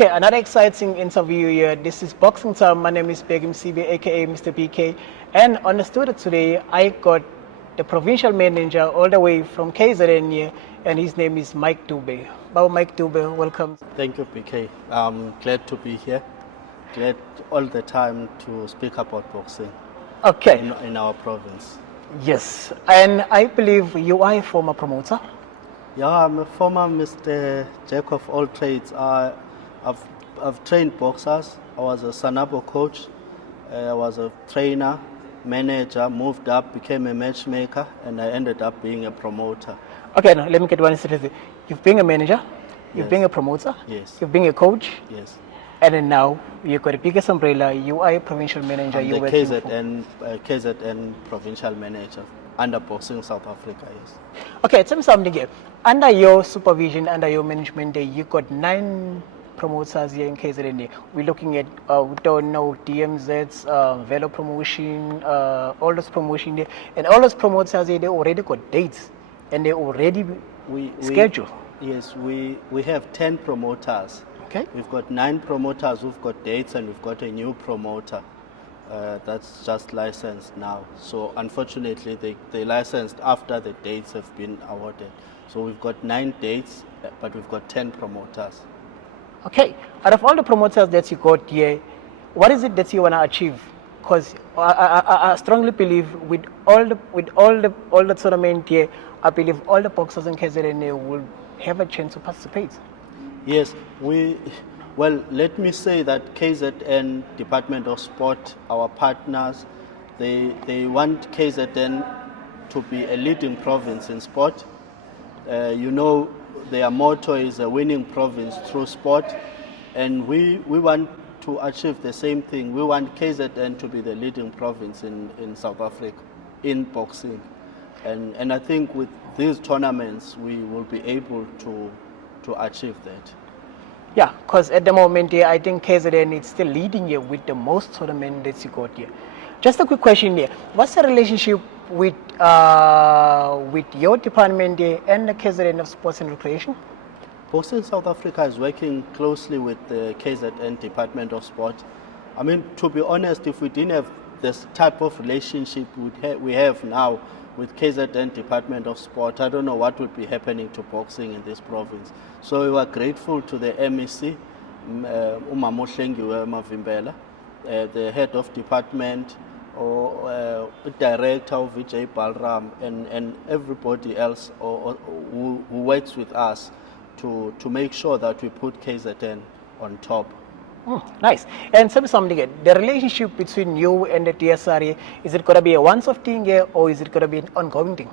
Okay, another exciting interview here. This is Boxing Time. My name is Mlungisi, aka Mr. BK. And on the studio today, I got the provincial manager all the way from KZN here, and his name is Mike Dube. Baba Mike Dube, welcome. Thank you, BK. I'm glad to be here. Glad all the time to speak about boxing Okay. in our province. Yes, and I believe you are a former promoter. Yeah, I'm a former Mr. Jack of all trades. I've trained boxers. I was a Sanabo coach. I was a trainer, manager, moved up, became a matchmaker, and I ended up being a promoter. Okay, now let me get one straight. You've been a manager, you've Yes. been a promoter, Yes. you've been a coach, Yes. and then now you've got a biggest umbrella. You are a provincial manager. I'm You're the working for. KZN Provincial Manager under Boxing South Africa, yes. Okay, tell me something here. Under your supervision, under your management, you got 9 promoters here in KZN. We're looking at, we don't know, DMZs, Velo Promotion, all those promotion there. And all those promoters here, they already got dates and they already scheduled. Yes, we have 10 promoters. Okay. We've got 9 promoters who've got dates, and we've got a new promoter that's just licensed now. So unfortunately, they licensed after the dates have been awarded. So we've got 9 dates, but we've got 10 promoters. Okay, out of all the promoters that you got here, what is it that you want to achieve? Because I strongly believe with all the tournament here, I believe all the boxers in KZN will have a chance to participate. Yes, well, let me say that KZN Department of Sport, our partners, they want KZN to be a leading province in sport. Their motto is a winning province through sport, and we want to achieve the same thing. We want KZN to be the leading province in South Africa in boxing, and I think with these tournaments we will be able to achieve that. Yeah, because at the moment here, I think KZN is still leading here with the most tournament that you got here. Just a quick question here. What's the relationship with your department here and the KZN of Sports and Recreation? Boxing South Africa is working closely with the KZN Department of Sport. I mean, to be honest, if we didn't have this type of relationship we have now with KZN Department of Sport, I don't know what would be happening to boxing in this province. So we are grateful to the MEC, Mlungisi Mike Dube, the head of department, or director of Vijay Balram, and everybody else who works with us to make sure that we put KZN on top. Nice. And tell me something again. The relationship between you and the DSRA, is it going to be a once-off thing here, or is it going to be an ongoing thing?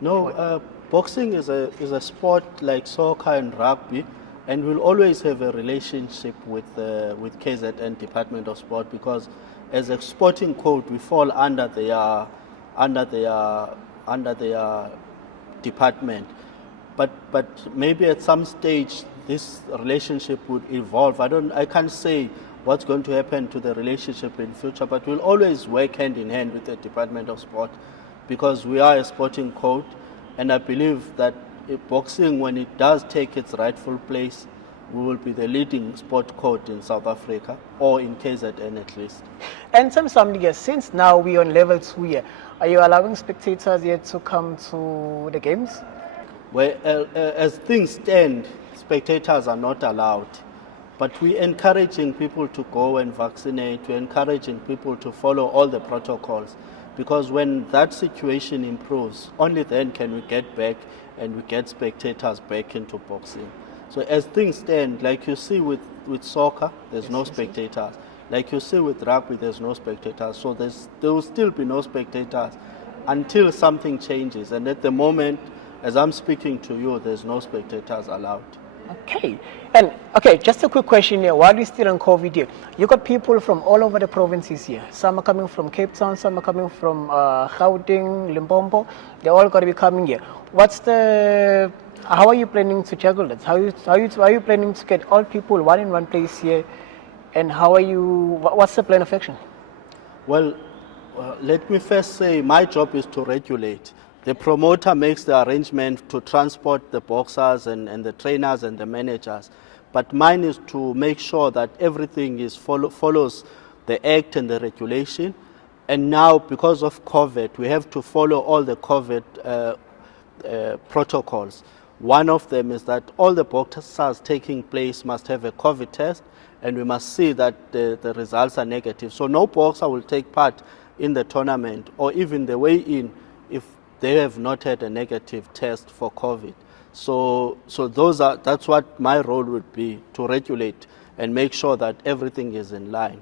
No, boxing is a sport like soccer and rugby, and we'll always have a relationship with KZN Department of Sport, because as a sporting code we fall under their department. But maybe at some stage this relationship would evolve. I can't say what's going to happen to the relationship in future, but we'll always work hand in hand with the Department of Sport, because we are a sporting code, and I believe that boxing, when it does take its rightful place, we will be the leading sport code in South Africa, or in KZN at least. And tell me something here. Since now we're on level 2 here, are you allowing spectators here to come to the games? Well, as things stand, spectators are not allowed, but we're encouraging people to go and vaccinate. We're encouraging people to follow all the protocols, because when that situation improves, only then can we get back and we get spectators back into boxing. So as things stand, like you see with soccer, there's no spectators. Like you see with rugby, there's no spectators. So there will still be no spectators until something changes. And at the moment, as I'm speaking to you, there's no spectators allowed. Okay. And okay, just a quick question here. While we're still on COVID here, you got people from all over the provinces here. Some are coming from Cape Town, some are coming from Gauteng, Limpopo. They're all going to be coming here. How are you planning to juggle that? How are you planning to get all people one in one place here? And what's the plan of action? Well, let me first say my job is to regulate. The promoter makes the arrangement to transport the boxers and the trainers and the managers. but mine is to make sure that everything is follows the act and the regulation. And now, because of COVID, we have to follow all the COVID protocols. One of them is that all the boxers taking place must have a COVID test, and we must see that the results are negative. So no boxer will take part in the tournament or even the weigh-in if they have not had a negative test for COVID. So that's what my role would be, to regulate and make sure that everything is in line.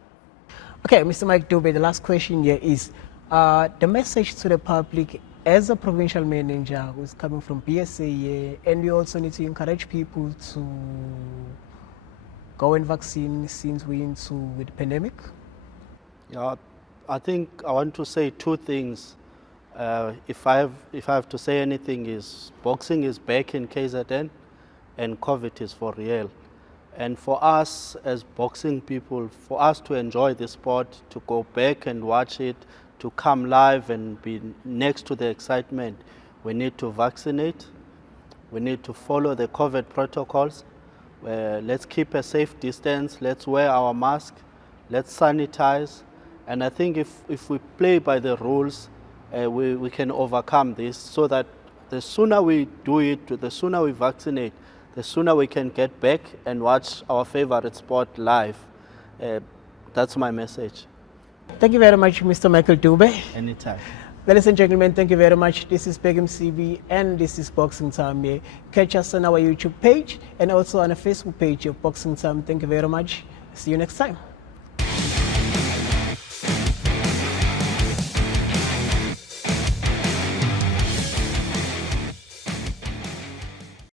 Okay, Mr. Mike Dube, the last question here is the message to the public as a provincial manager who's coming from BSA, and we also need to encourage people to go and vaccine since we're into the pandemic. Yeah, I think I want to say two things. If I have to say anything, is boxing is back in KZN and COVID is for real. And for us as boxing people, for us to enjoy the sport, to go back and watch it, to come live and be next to the excitement, we need to vaccinate. We need to follow the COVID protocols. Let's keep a safe distance. Let's wear our mask. Let's sanitize. And I think if we play by the rules, we can overcome this, so that the sooner we do it, the sooner we vaccinate, the sooner we can get back and watch our favorite sport live. That's my message. Thank you very much, Mr. Michael Dube. Anytime. Ladies and gentlemen, thank you very much. This is BSAKZN and this is Boxing Time here. Catch us on our YouTube page and also on the Facebook page of Boxing Time. Thank you very much. See you next time.